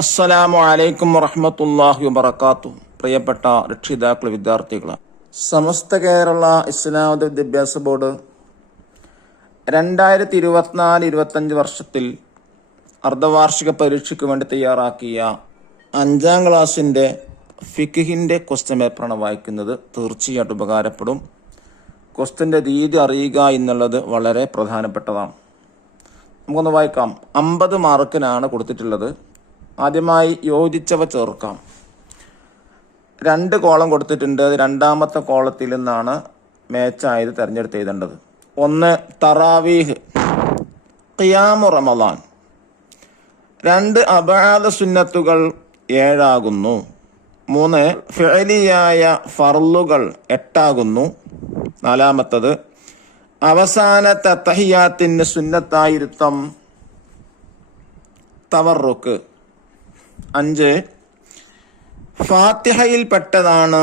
അസ്സലാമു അലൈക്കും വറഹ്മത്തുള്ളാഹി വബറകാതുഹു. പ്രിയപ്പെട്ട രക്ഷിതാക്കൾ, വിദ്യാർത്ഥികൾ, സമസ്ത കേരള ഇസ്ലാമിക വിദ്യാഭ്യാസ ബോർഡ് 2024-25 വർഷത്തിൽ അർദ്ധവാർഷിക പരീക്ഷയ്ക്ക് വേണ്ടി തയ്യാറാക്കിയ 5ാം ക്ലാസ്സിൻ്റെ ഫിഖ്ഹിൻ്റെ ക്വസ്റ്റ്യൻ പേപ്പറാണ് വായിക്കുന്നത്. തീർച്ചയായിട്ടും ഉപകാരപ്പെടും. ക്വസ്റ്റ്യൻ്റെ രീതി അറിയുക എന്നുള്ളത് വളരെ പ്രധാനപ്പെട്ടതാണ്. നമുക്കൊന്ന് വായിക്കാം. 50 മാർക്കിനാണ് കൊടുത്തിട്ടുള്ളത്. ആദ്യമായി യോജിച്ചവ ചേർക്കാം. 2 കോളം കൊടുത്തിട്ടുണ്ട്. അത് രണ്ടാമത്തെ കോളത്തിൽ നിന്നാണ് മാച്ചായത് തിരഞ്ഞെടുത്ത് എഴുതേണ്ടത്. 1 തറാവീഹ്, ഖിയാമു റമളാൻ. 2 അബഅദ സുന്നത്തുകൾ 7 ആകുന്നു. 3 ഫിഅലിയായ ഫർളുകൾ 8 ആകുന്നു. 4 അവസാനത്തെ തഹിയാത്തിന് സുന്നത്തായിരുത്തം തവറുക്ക്. 5 ഫാത്തിഹയിൽ പെട്ടതാണ്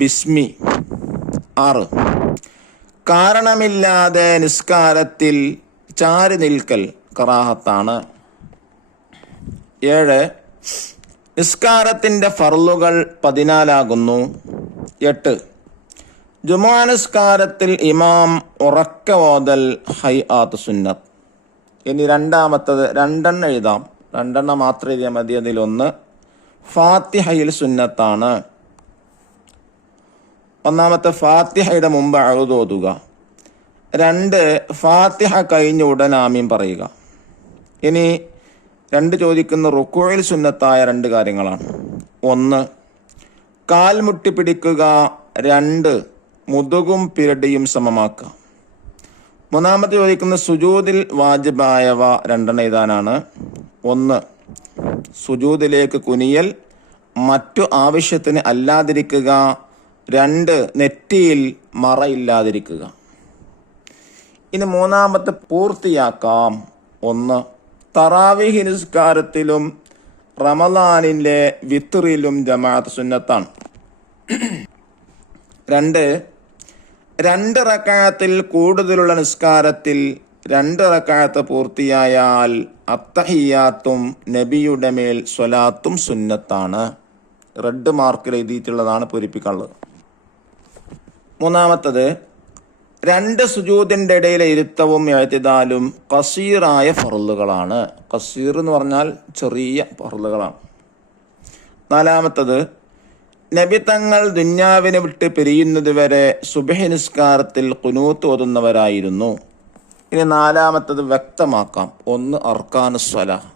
ബിസ്മി. 6 കാരണമില്ലാതെ നിസ്കാരത്തിൽ ചാരി നിൽക്കൽ കറാഹത്താണ്. 7 നിസ്കാരത്തിൻ്റെ ഫർളുകൾ 14 ആകുന്നു. 8 ജുമുഅ നിസ്കാരത്തിൽ ഇമാം ഉറക്ക ഓതൽ ഹൈആത്ത് സുന്നത്ത്. ഇനി രണ്ടാമത്തത് 2 എഴുതാം. 2 മാത്രം എഴുതിയാൽ മതി. അതിലൊന്ന് ഫാത്തിഹയിൽ സുന്നത്താണ്. ഒന്നാമത്തെ ഫാത്തിഹയുടെ മുമ്പ് അഊദ് ഓതുക. 2 ഫാത്തിഹ കഴിഞ്ഞ ഉടൻ ആമീൻ പറയുക. ഇനി 2 ചോദിക്കുന്ന റുക്കൂഇൽ സുന്നത്തായ 2 കാര്യങ്ങളാണ്. 1 കാൽ മുട്ടി പിടിക്കുക. 2 മുതുകും പിരടിയും സമമാക്കുക. 3 ചോദിക്കുന്ന സുജൂദിൽ വാജിബായവ 2 എഴുതാനാണ്. 1 സുജൂദിലേക്ക് കുനിയൽ, മറ്റു ആവശ്യത്തിന് അല്ലാതിരിക്കുക. 2 നെറ്റിയിൽ മറയില്ലാതിരിക്കുക. ഇനി 3 പൂർത്തിയാക്കാം. 1 തറാവീഹ് നിസ്കാരത്തിലും റമളാനിലെ വിത്റിലും ജമാഅത്ത് സുന്നത്താണ്. 2 റക്അത്തിൽ കൂടുതലുള്ള നിസ്കാരത്തിൽ 2 റക്അത്ത് പൂർത്തിയായാൽ അത്തഹിയാത്തും നബിയുടെ മേൽ സ്വലാത്തും സുന്നത്താണ്. റെഡ് മാർക്കിൽ എഴുതിയിട്ടുള്ളതാണ്, പൂരിപ്പിക്കാനുള്ളത്. 3 2 സുജൂദിൻ്റെ ഇടയിലെ ഇരുത്തവും എഴുതിദാലും ഖസീറായ ഫർളുകളാണ്. ഖസീർ എന്ന് പറഞ്ഞാൽ ചെറിയ ഫർളുകളാണ്. 4 നബി തങ്ങൾ ദുന്യാവിനെ വിട്ട് പിരിയുന്നത് വരെ സുബ്ഹി നിസ്കാരത്തിൽ ഖുനൂത്ത് ഓതുന്നവരായിരുന്നു. ഇനി 4 വ്യക്തമാക്കാം. 1 അർക്കാനുസ് സ്വലാഹ്.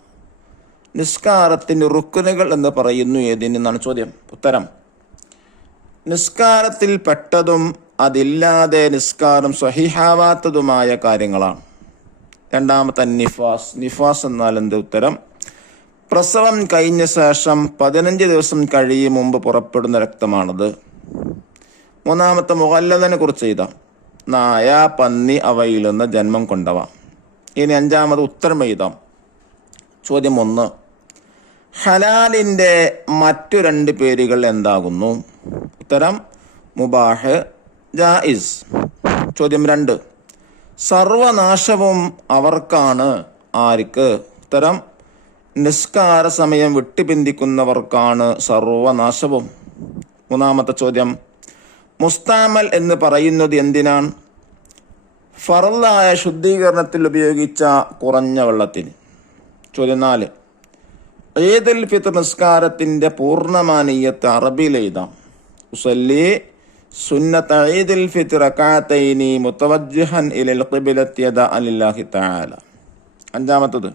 നിസ്കാരത്തിന് റുക്നുകൾ എന്ന് പറയുന്നു ഏതിനെന്നാണ് ചോദ്യം. ഉത്തരം നിസ്കാരത്തിൽ പെട്ടതും അതില്ലാതെ നിസ്കാരം സ്വഹീഹാവാത്തതുമായ കാര്യങ്ങളാണ്. 2 നിഫാസ്. നിഫാസ് എന്നാൽ എന്ത്? ഉത്തരം പ്രസവം കഴിഞ്ഞ ശേഷം 15 ദിവസം കഴിയും മുമ്പ് പുറപ്പെടുന്ന രക്തമാണത്. 3 മുഗല്ലദിനെ കുറിച്ച് എഴുതാം. നായ, പന്നി അവയിൽ നിന്ന് ജന്മം കൊണ്ടവ. ഇനി 5 ഉത്തരം എഴുതാം. ചോദ്യം 1 ഹലാലിൻ്റെ മറ്റു 2 പേരുകൾ എന്താകുന്നു? ഉത്തരം മുബാഹ്, ജായിസ്. ചോദ്യം 2 സർവനാശവും അവർക്കാണ്. ആർക്ക്? ഉത്തരം നിസ്കാര സമയം വിട്ടുപിന്തിക്കുന്നവർക്കാണ് സർവനാശവും. 3 ചോദ്യം മുസ്താമൽ എന്ന് പറയുന്നത് എന്തിനാണ്? ഫർളായ ശുദ്ധീകരണത്തിൽ ഉപയോഗിച്ച കുറഞ്ഞ വെള്ളത്തിന്. ചോദ്യം 4 ഈദുൽ ഫിത്ർ നിസ്കാരത്തിൻ്റെ പൂർണ്ണമാനിയത്ത് അറബിയിൽ എഴുതാം. ഉസല്ലി സുന്നത ഈദുൽ ഫിത്ർ റകഅതൈനി മുതവജ്ജിഹൻ ഇലൽ ഖിബ്ലത്തി യദഅൻ ലില്ലാഹി തആല. 5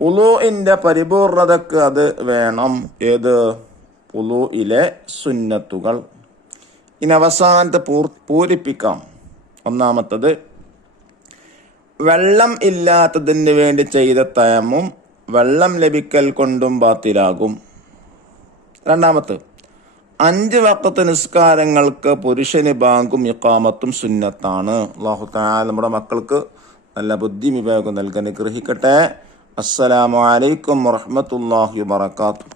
ഉളൂഇൻ്റെ പരിപൂർണതക്ക് അത് വേണം. ഏത്? ഉളൂഇലെ സുന്നത്തുകൾ. ഇനി അവസാനത്തെ പൂരിപ്പിക്കാം. 1 വെള്ളം ഇല്ലാത്തതിന് വേണ്ടി ചെയ്ത തയമ്മും വെള്ളം ലഭിക്കൽ കൊണ്ടും ബാത്തിലാകും. 2 5 വഖത്ത് നിസ്കാരങ്ങൾക്ക് പുരുഷന് ബാങ്കും ഇഖാമത്തും സുന്നത്താണ്. അല്ലാഹു തആല നമ്മുടെ മക്കൾക്ക് നല്ല ബുദ്ധി വിവേകം നൽകാൻ അനുഗ്രഹിക്കട്ടെ. അസ്സലാമു അലൈക്കും വറഹ്മത്തുള്ളാഹി വബറകാതുഹു.